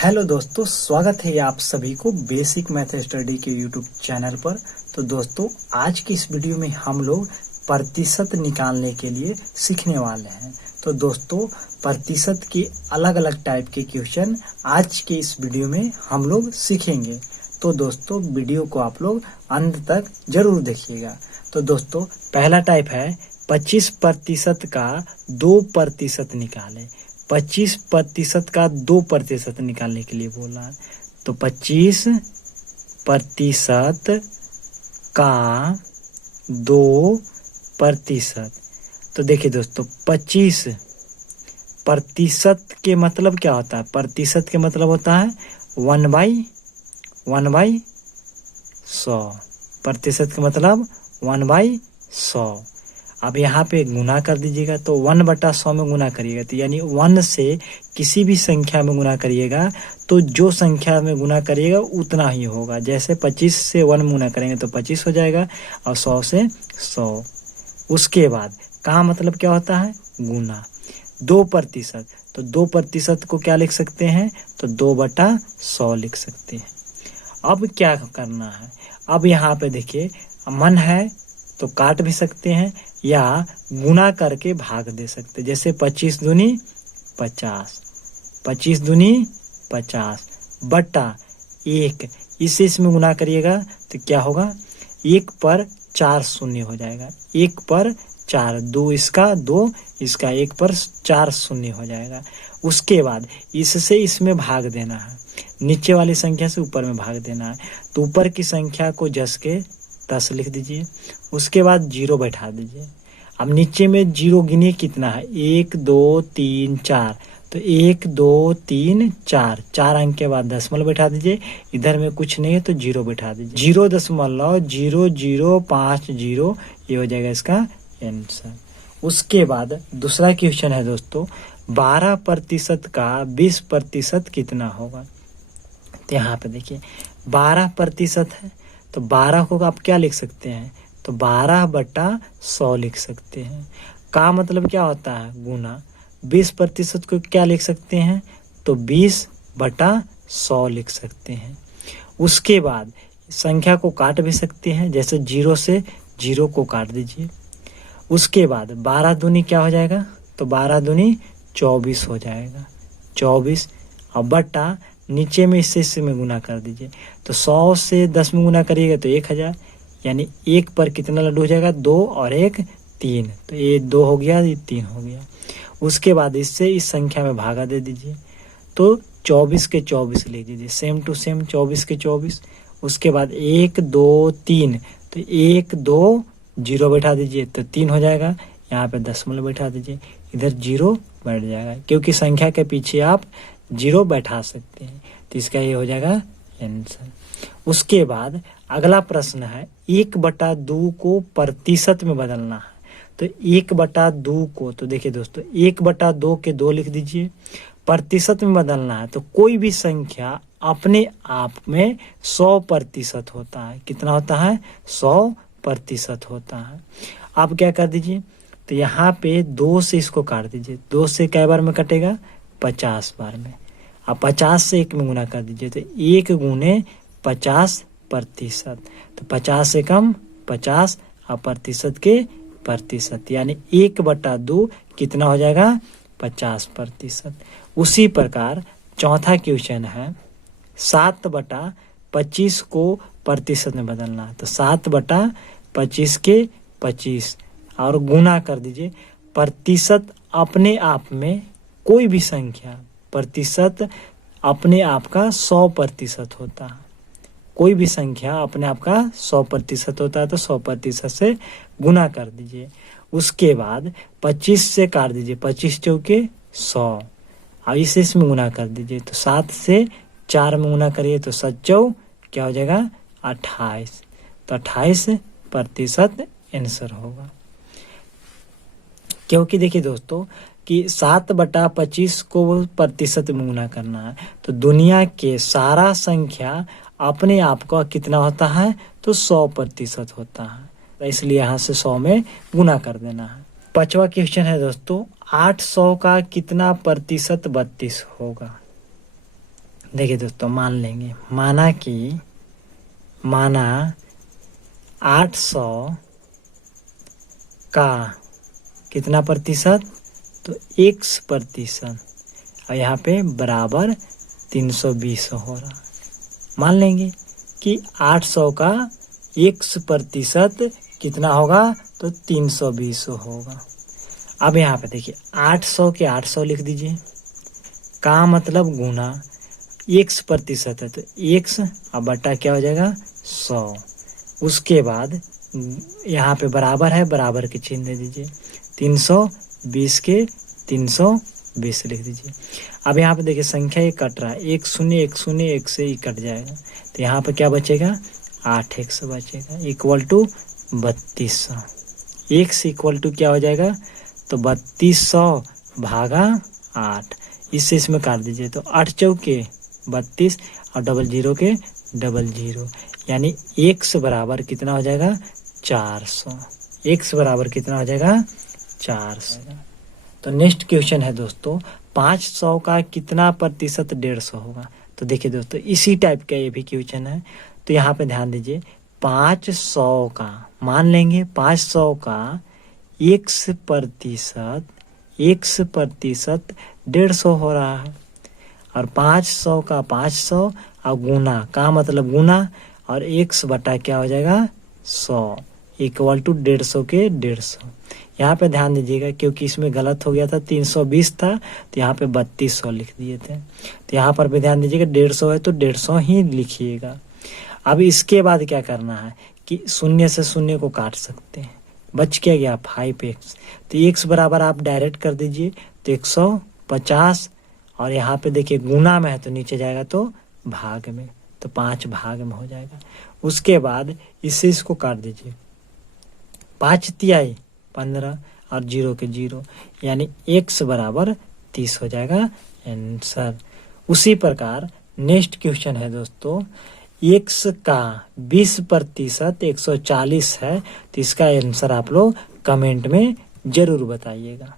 Hello दोस्तों, स्वागत है आप सभी को बेसिक मैथ स्टडी के यूट्यूब चैनल पर। तो दोस्तों, आज की इस वीडियो में हम लोग प्रतिशत निकालने के लिए सीखने वाले हैं। तो दोस्तों, प्रतिशत के अलग अलग टाइप के क्वेश्चन आज के इस वीडियो में हम लोग सीखेंगे। तो दोस्तों, वीडियो को आप लोग अंत तक जरूर देखिएगा। तो दोस्तों, पहला टाइप है 25% का 2% निकालें। 25% का 2% निकालने के लिए बोला है। तो 25% का 2%। तो देखिए दोस्तों, 25% के मतलब क्या होता है? प्रतिशत के मतलब होता है 1/100। प्रतिशत का मतलब 1/100। अब यहाँ पे गुना कर दीजिएगा, तो 1/100 में गुना करिएगा, तो यानी 1 से किसी भी संख्या में गुना करिएगा तो जो संख्या में गुना करिएगा उतना ही होगा। जैसे 25 से 1 में गुना करेंगे तो 25 हो जाएगा और 100 से 100। उसके बाद का मतलब क्या होता है? गुना। 2%, तो 2% को क्या लिख सकते हैं? तो 2/100 लिख सकते हैं। अब क्या करना है? अब यहाँ पे देखिए, मन है तो काट भी सकते हैं या गुना करके भाग दे सकते हैं। जैसे 25 दूनी 50, 25 दूनी 50 बटा 1। इसे इसमें गुना करिएगा तो क्या होगा? 1 पर 4 शून्य हो जाएगा। 1 पर 4, 2 इसका 2 इसका, 1 पर 4 शून्य हो जाएगा। उसके बाद इससे इसमें भाग देना है, नीचे वाली संख्या से ऊपर में भाग देना है। तो ऊपर की संख्या को जस के 10 लिख दीजिए, उसके बाद 0 बैठा दीजिए। अब नीचे में 0 गिनिए कितना है? 1 2 3 4। तो 1 2 3 4, 4 अंक के बाद दशमलव बैठा दीजिए। इधर में कुछ नहीं है तो 0 बैठा दीजिए। 0.0050 ये हो जाएगा इसका आंसर। उसके बाद दूसरा क्वेश्चन है दोस्तों, 12% का 20% कितना होगा? तो यहाँ पे देखिए 12% है, तो 12 को आप क्या लिख सकते हैं? तो 12/100 लिख सकते हैं। का मतलब क्या होता है? गुना। 20% को क्या लिख सकते हैं? तो 20/100 लिख सकते हैं। उसके बाद संख्या को काट भी सकते हैं, जैसे 0 से 0 को काट दीजिए। उसके बाद 12 दूनी क्या हो जाएगा? तो 12 दूनी 24 हो जाएगा। 24 और बटा नीचे में इससे में गुना कर दीजिए। तो 100 से 10 में गुना करिएगा तो 1000, यानी 1 पर कितना लड्डू हो जाएगा? 2 और 1 3। तो ये 2 हो गया, ये 3 हो गया। उसके बाद इससे इस संख्या में भागा दे दीजिए, तो 24 के 24 लिख दीजिए, सेम टू सेम 24 के 24। उसके बाद 1 2 3, तो 1 2 0 बैठा दीजिए तो 3 हो जाएगा। यहाँ पे दशमलव बैठा दीजिए, इधर 0 बैठ जाएगा, क्योंकि संख्या के पीछे आप 0 बैठा सकते हैं। तो इसका ये हो जाएगा आंसर। उसके बाद अगला प्रश्न है 1/2 को प्रतिशत में बदलना है। तो 1/2 को, तो देखिए दोस्तों, 1/2 के 2 लिख दीजिए। प्रतिशत में बदलना है तो कोई भी संख्या अपने आप में 100% होता है। कितना होता है? 100% होता है। आप क्या कर दीजिए, तो यहाँ पे 2 से इसको काट दीजिए। 2 से कै बार में कटेगा? 50 बार में। अब 50 से 1 में गुना कर दीजिए, तो 1 गुने 50%। तो 50 से कम 50 और प्रतिशत के प्रतिशत, यानी 1/2 कितना हो जाएगा? 50%। उसी प्रकार चौथा क्वेश्चन है 7/25 को प्रतिशत में बदलना है। तो 7/25 के 25 और गुना कर दीजिए। प्रतिशत अपने आप में कोई भी संख्या, प्रतिशत अपने आप का 100% होता है। कोई भी संख्या अपने आप का 100% होता है, तो 100% से गुना कर दीजिए। उसके बाद 25 से काट दीजिए, 25 चौके 100 और इसे इसमें गुना कर दीजिए। तो 7 से 4 में गुना करिए तो 7 चौ क्या हो जाएगा? 28। तो 28% आंसर होगा। क्योंकि देखिए दोस्तों कि 7/25 को प्रतिशत में गुना करना है, तो दुनिया के सारा संख्या अपने आप का कितना होता है? तो 100% होता है। तो इसलिए यहाँ से 100 में गुना कर देना है। 5वां क्वेश्चन है दोस्तों, 800 का कितना प्रतिशत 32 होगा? देखिए दोस्तों, मान लेंगे, माना 800 का कितना प्रतिशत, तो x%, और यहाँ पे बराबर 320 हो रहा। मान लेंगे कि 800 का x% कितना होगा, तो 320 होगा। अब यहाँ पे देखिए 800 के 800 लिख दीजिए, का मतलब गुना, x% है तो x और बटा क्या हो जाएगा 100। उसके बाद यहाँ पे बराबर है, बराबर के चिन्ह दे दीजिए, 320 के 320 लिख दीजिए। अब यहाँ पे देखिए संख्या ये कट रहा है, 1 0 1 0 1 से ही कट जाएगा, तो यहाँ पे क्या बचेगा 8x बचेगा, equal to 3200। x equal to क्या हो जाएगा, तो 3200 भागा 8, इससे इसमें काट दीजिए, तो 8 चौके 32 और 00 के 00, यानी x बराबर कितना हो जाएगा 400। x बराबर कितना हो जाएगा 400। तो नेक्स्ट क्वेश्चन है दोस्तों, 500 का कितना प्रतिशत 150 होगा। तो देखिए दोस्तों, इसी टाइप का ये भी क्वेश्चन है, तो यहाँ पे ध्यान दीजिए, 500 का, मान लेंगे 500 का x% 150 हो रहा है, और 500 का 500 और गुना, का मतलब गुना, और x बटा क्या हो जाएगा 100, इक्वल टू 150 के 150। यहाँ पे ध्यान दीजिएगा, क्योंकि इसमें गलत हो गया था, 320 था तो यहाँ पे 3200 लिख दिए थे, तो यहाँ पर भी ध्यान दीजिएगा 150 है तो 150 ही लिखिएगा। अब इसके बाद क्या करना है कि 0 से 0 को काट सकते हैं, बच क्या गया 5x, तो x बराबर आप डायरेक्ट कर दीजिए, तो 150, और यहाँ पे देखिए गुना में है तो नीचे जाएगा तो भाग में, तो 5 भाग में हो जाएगा। उसके बाद इससे इसको काट दीजिए, 5 तिहाई 15 और 0 के 0, यानी x बराबर 30 हो जाएगा आंसर। उसी प्रकार नेक्स्ट क्वेश्चन है दोस्तों, x का 20% 140 है, तो इसका आंसर आप लोग कमेंट में जरूर बताइएगा।